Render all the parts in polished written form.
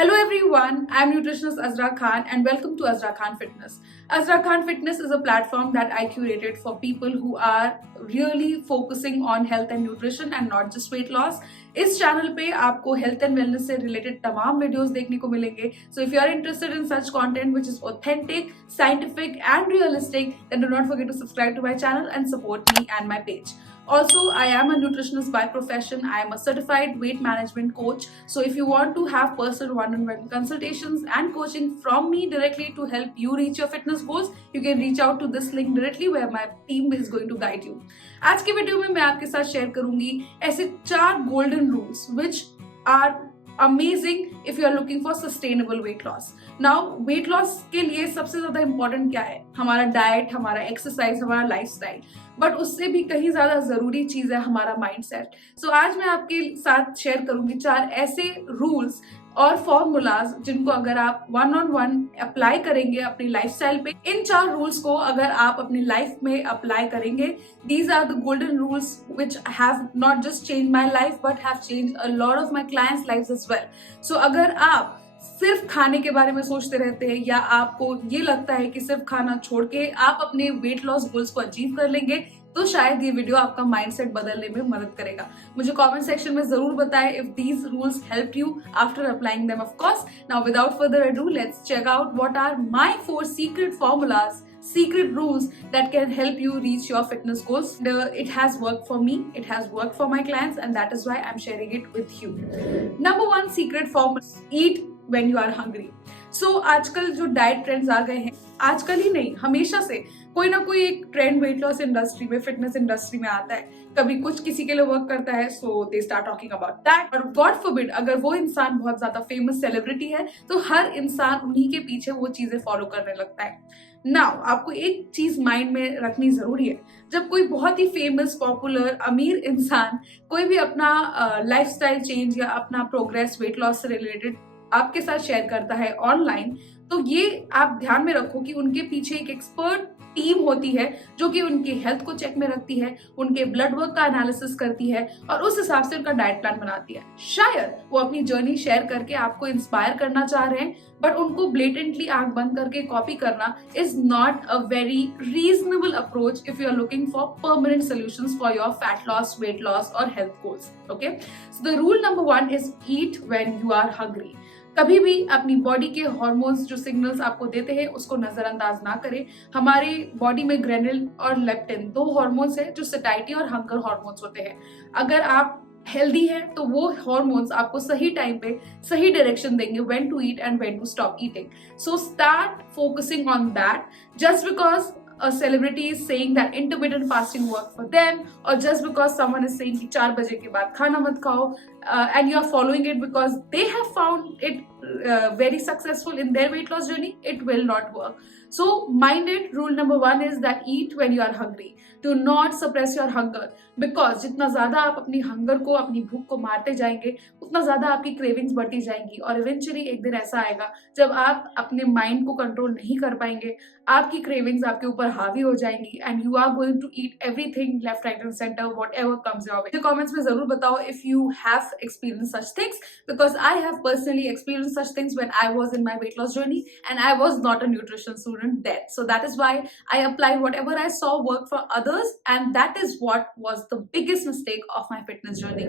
Hello everyone, I'm nutritionist Azra Khan and welcome to Azra Khan Fitness. Azra Khan Fitness is a platform that I curated for people who are really focusing on health and nutrition and not just weight loss. इस channel पे आपको health and wellness से related तमाम videos देखने को मिलेंगे. So if you are interested in such content which is authentic, scientific and realistic, then do not forget to subscribe to my channel and support me and my page. Also, I am a nutritionist by profession. I am a certified weight management coach. So if you want to have personal one-on-one consultations and coaching from me directly to help you reach your fitness goals, you can reach out to this link directly where my team is going to guide you. आज की video में मैं आपके साथ share करूंगी ऐसे 4 golden rules which are amazing if you are looking for sustainable weight loss. Now weight loss के लिए सबसे ज्यादा important क्या है? हमारा डाइट, हमारा एक्सरसाइज, हमारा लाइफस्टाइल. बट उससे भी कहीं ज्यादा जरूरी चीज है हमारा माइंडसेट. सो आज मैं आपके साथ शेयर करूंगी 4 ऐसे रूल्स और फॉर्मूलाज जिनको अगर आप वन ऑन वन अप्लाई करेंगे अपनी लाइफस्टाइल पे. इन 4 रूल्स को अगर आप अपनी लाइफ में अप्लाई करेंगे, these are the golden rules which have not just change my life but have change a lot of my clients lives as well. So अगर आप सिर्फ खाने के बारे में सोचते रहते हैं या आपको ये लगता है कि सिर्फ खाना छोड़ के आप अपने वेट लॉस गोल्स को अचीव कर लेंगे, तो शायद ये वीडियो आपका माइंडसेट बदलने में मदद करेगा. मुझे कमेंट सेक्शन में जरूर बताएं if these rules help you after applying them. Of course, now without further ado, let's check out what are my 4 secret formulas, secret rules that can help you reach your fitness goals. It has worked for me, it has worked for my clients, and that is why I'm sharing it with you. Number 1 secret formula: eat when you are hungry. So आजकल जो diet trends आ गए हैं, आजकल ही नहीं हमेशा से कोई ना कोई एक ट्रेंड वेट लॉस इंडस्ट्री में, फिटनेस इंडस्ट्री में आता है. कभी कुछ किसी के लिए वर्क करता है, so they start talking about that. और गॉड फॉरबिड अगर वो इंसान बहुत ज्यादा फेमस सेलिब्रिटी है तो हर इंसान उन्हीं के पीछे वो चीजें फॉलो करने लगता है. नाउ आपको एक चीज माइंड में रखनी जरूरी है. जब कोई बहुत ही फेमस, पॉपुलर, अमीर इंसान कोई भी अपना लाइफस्टाइल चेंज या अपना प्रोग्रेस वेट लॉस से रिलेटेड आपके साथ शेयर करता है ऑनलाइन, तो ये आप ध्यान में रखो कि उनके पीछे एक एक्सपर्ट टीम होती है जो कि उनकी हेल्थ को चेक में रखती है, उनके ब्लड वर्क का एनालिसिस करती है और उस हिसाब से उनका डाइट प्लान बनाती है. शायद वो अपनी जर्नी शेयर करके आपको इंस्पायर करना चाह रहे हैं, बट उनको ब्लेटेंटली आंख बंद करके कॉपी करना is not a very reasonable approach if you are looking for permanent solutions for your fat loss, weight loss और health goals. Okay, so the rule number 1 is eat when you are hungry. कभी भी अपनी body के hormones जो signals आपको देते हैं उसको नजरअंदाज ना करें. हमारी बॉडी में ग्रेनिल और लेप्टिन 2 हार्मोन्स हैं जो सैटिस्फैक्शन और हंगर हार्मोन्स होते हैं. अगर आप हेल्दी है तो वो हार्मोन्स आपको सही टाइम पे सही डायरेक्शन देंगे when to eat and when to stop eating. So start focusing on that. Just because a celebrity is saying that intermittent fasting work for them, or just because someone is saying कि 4 बजे के बाद खाना मत खाओ, and you are following it because they have found it very successful in their weight loss journey, it will not work. So mind it, rule number 1 is that eat when you are hungry. Do not suppress your hunger, because जितना ज्यादा आप अपनी hunger को, अपनी भूख को मारते जाएंगे उतना ज्यादा आपकी क्रेविंग्स बढ़ती जाएंगी और इवेंचुअली एक दिन ऐसा आएगा जब आप अपने माइंड को कंट्रोल नहीं कर पाएंगे, आपकी क्रेविंग्स आपके ऊपर हावी हो जाएंगी and you are going to eat everything left, right and centre, whatever comes your way. Comments में जरूर बताओ if you have experienced such things, because I have personally experienced such things when I was in my weight loss journey and I was not a nutrition student then. So that is why I applied whatever I saw work for others, and that is what was the biggest mistake of my fitness journey.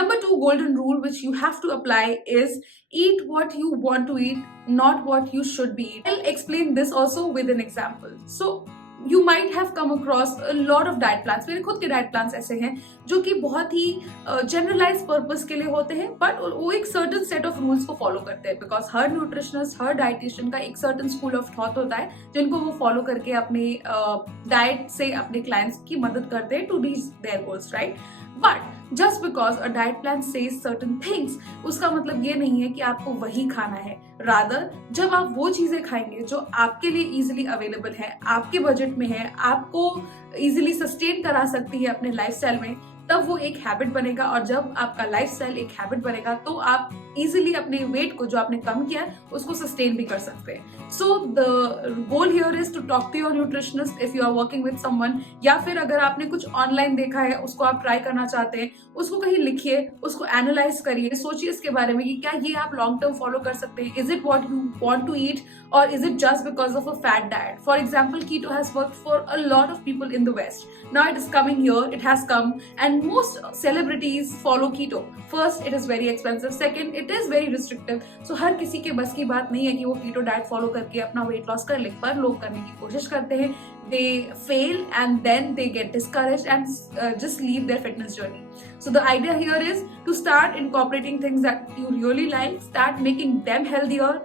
Number 2 golden rule which you have to apply is eat what you want to eat, not what you should be eating. I'll explain this also with an example. So you might have come across a lot of diet plans. मेरे खुद के diet plans ऐसे हैं जो कि बहुत ही generalise purpose के लिए होते हैं, बट वो एक सर्टन सेट ऑफ रूल्स को फॉलो करते हैं. Because her nutritionist, her dietitian का एक सर्टन स्कूल ऑफ थॉट होता है जिनको वो फॉलो करके अपने डाइट से अपने क्लाइंट्स की मदद करते हैं to reach their goals, right. But just because a diet plan says certain things, उसका मतलब ये नहीं है कि आपको वही खाना है. रादर जब आप वो चीजें खाएंगे जो आपके लिए इजीली अवेलेबल है, आपके बजट में है, आपको इजीली सस्टेन करा सकती है अपने लाइफस्टाइल में, तब वो एक हैबिट बनेगा. और जब आपका लाइफस्टाइल एक हैबिट बनेगा तो आप इजिली अपने वेट को जो आपने कम किया है उसको सस्टेन भी कर सकते हैं. So the goal here is to talk to your nutritionist if you are working with someone, या फिर अगर आपने कुछ ऑनलाइन देखा है उसको आप ट्राई करना चाहते हैं, उसको कहीं लिखिए, उसको एनालाइज करिए, सोचिए इसके बारे में कि क्या ये आप लॉन्ग टर्म फॉलो कर सकते हैं. Is it what you want to eat or is it just because of a fat diet? For example, keto has worked for a lot of people in the West. Now it is coming here, it has come, and most celebrities follow keto. First, it is very expensive. Second, it is very restrictive. So हर किसी के बस की बात नहीं है कि वो keto diet follow करके अपना weight loss कर ले, पर लोग करने की कोशिश करते हैं. They fail and then they get discouraged and just leave their fitness journey. So the idea here is to start incorporating things that you really like, start making them healthier,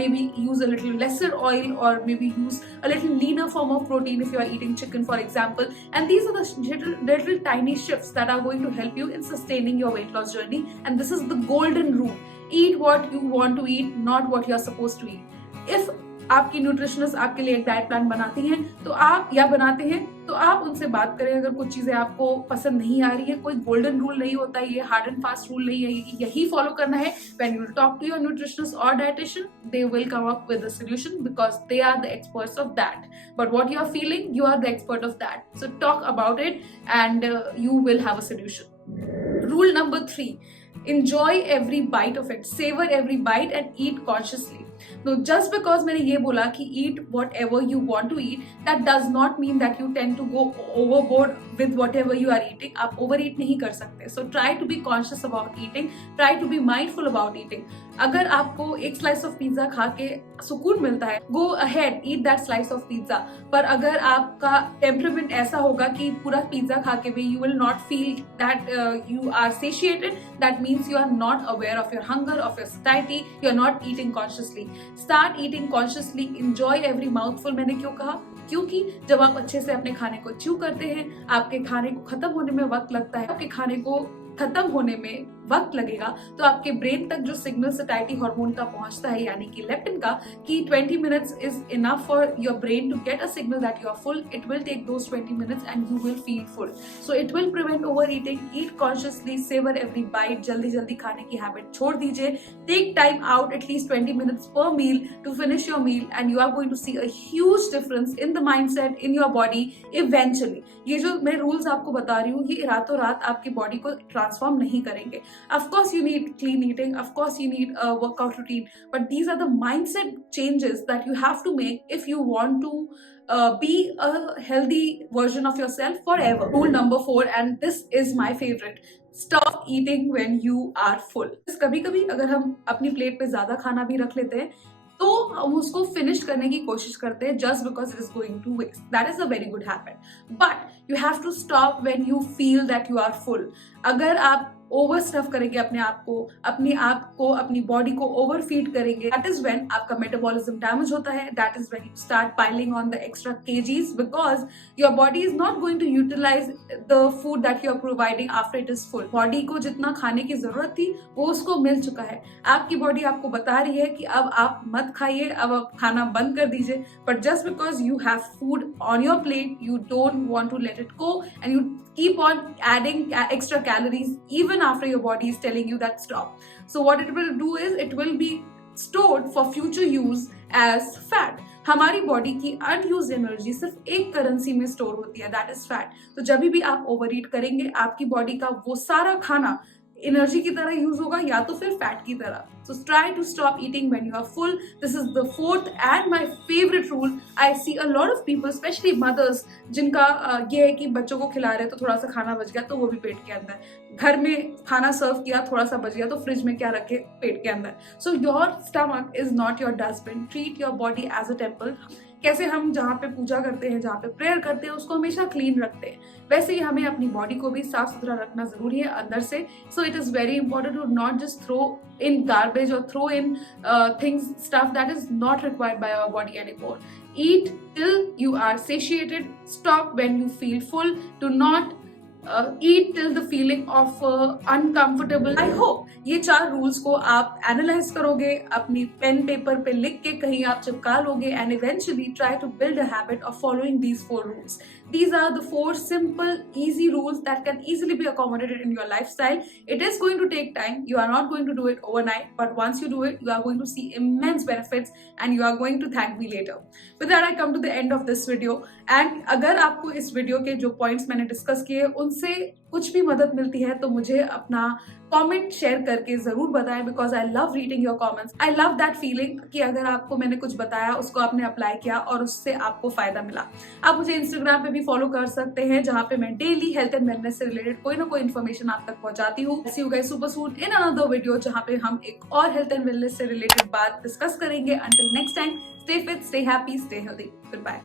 maybe use a little lesser oil or maybe use a little leaner form of protein if you are eating chicken, for example. And these are the little tiny shifts that are going to help you in sustaining your weight loss journey. And this is the golden rule. Eat what you want to eat, not what you are supposed to eat. If आपकी nutritionist आपके लिए एक diet plan बनाती हैं तो आप या बनाते हैं तो आप उनसे बात करें. अगर कुछ चीजें आपको पसंद नहीं आ रही है, कोई गोल्डन रूल नहीं होता है, ये हार्ड एंड फास्ट रूल नहीं है कि यही फॉलो करना है. When you talk to your nutritionist और dietitian, they will come up with a solution because they are the experts of that. But what you are feeling, you are the expert of that. So talk about it and you will have a solution. Rule number 3, enjoy every bite of it. Savor every bite and eat consciously. Now, just because मैंने ये बोला कि eat whatever you want to eat, that does not mean that you tend to go overboard with whatever you are eating. आप overeat नहीं कर सकते. So try to be conscious about eating. Try to be mindful about eating. अगर आपको एक slice of pizza खा के सुकून मिलता है, go ahead, eat that slice of pizza. पर अगर आपका टेम्परामेंट ऐसा होगा कि पूरा पिज्जा खा के भी you will not feel that you are satiated, that means you are not aware of your hunger, of your satiety, you are not eating consciously. Start eating consciously, enjoy every mouthful. मैंने क्यों कहा? क्योंकि जब आप अच्छे से अपने खाने को च्यू करते हैं, आपके खाने को खत्म होने में वक्त लगता है, आपके खाने को खत्म होने में वक्त लगेगा, तो आपके ब्रेन तक जो सिग्नल सटाइटी हार्मोन का पहुंचता है यानी कि लेप्टिन का, कि 20 minutes is enough for your brain to get a signal that you are full. It will take those 20 minutes and you will feel full. So it will prevent overeating. Eat consciously, savor every bite. जल्दी जल्दी खाने की habit छोड़ दीजिए. Take time out at least 20 minutes per meal to finish your meal and you are going to see a huge difference in the mindset, in your body eventually. ये जो मैं rules आपको बता रही हूँ, ये रातों रात आपकी बॉडी को ट्रांसफॉर्म नहीं करेंगे. Of course you need clean eating, of course you need a workout routine, but these are the mindset changes that you have to make if you want to be a healthy version of yourself forever. Rule number 4, and this is my favorite. Stop eating when you are full. कभी कभी अगर हम अपनी plate पे ज्यादा खाना भी रख लेते हैं तो हम उसको फिनिश करने की कोशिश करते हैं just because it is going to waste. That is a very good habit. But you have to stop when you feel that you are full. अगर आप ओवर स्टफ करेंगे अपने आप को अपनी बॉडी को ओवर फीड करेंगे, दैट इज व्हेन आपका मेटाबॉलिज्म डैमेज होता है. That is when you start piling on the extra kgs because your body is not going to utilise the food that you are providing after it is full. Body को जितना खाने की जरूरत थी वो उसको मिल चुका है. आपकी बॉडी आपको बता रही है कि अब आप मत खाइए, अब आप खाना बंद कर दीजिए, but just because you have food on your plate you don't want to let it go and you keep on adding extra calories even after your body is telling you that stop. So what it will do is it will be stored for future use as fat. हमारी body की unused energy सिर्फ एक currency में store होती है, that is fat. तो जब भी आप ओवरईट करेंगे आपकी बॉडी का वो सारा खाना एनर्जी की तरह यूज होगा या तो फिर फैट की तरह. So try to stop eating when you are full. This is the 4th and my favorite rule. I see a lot of people, especially mothers, जिनका ये है कि बच्चों को खिला रहे तो थोड़ा सा खाना बच गया तो वो भी पेट के अंदर, घर में खाना सर्व किया थोड़ा सा बच गया तो फ्रिज में क्या रखे, पेट के अंदर. So your stomach is not your dustbin. Treat your body as a temple. कैसे हम जहाँ पे पूजा करते हैं, जहाँ पे प्रेयर करते हैं, उसको हमेशा क्लीन रखते हैं, वैसे ही हमें अपनी बॉडी को भी साफ सुथरा रखना जरूरी है अंदर से. So it is very important to not just throw in garbage और throw in things, stuff that is not required by our body anymore. Eat till you are satiated. Stop when you feel full. Do not eat till the feeling of uncomfortable. I hope ये 4 rules को आप analyse करोगे, अपनी pen paper पे लिख के कहीं आप चिपका लोगे and eventually try to build a habit of following these 4 rules. These are the 4 simple, easy rules that can easily be accommodated in your lifestyle. It is going to take time. You are not going to do it overnight, but once you do it, you are going to see immense benefits and you are going to thank me later. With that, I come to the end of this video. And अगर आपको इस video के जो points मैंने discuss किए उनसे कुछ भी मदद मिलती है तो मुझे अपना कमेंट शेयर करके जरूर बताएं, because I love reading your comments. I love that feeling कि अगर आपको मैंने कुछ बताया, उसको आपने अप्लाई किया और उससे आपको फायदा मिला. आप मुझे इंस्टाग्राम पे भी फॉलो कर सकते हैं, जहां पे मैं डेली हेल्थ एंड वेलनेस से रिलेटेड कोई ना कोई इन्फॉर्मेशन आप तक पहुंचाती हूँ. See you guys super soon in another video, जहां पे हम एक और हेल्थ एंड वेलनेस से रिलेटेड बात डिस्कस करेंगे. Until next time, stay fit, stay happy, stay healthy. Goodbye.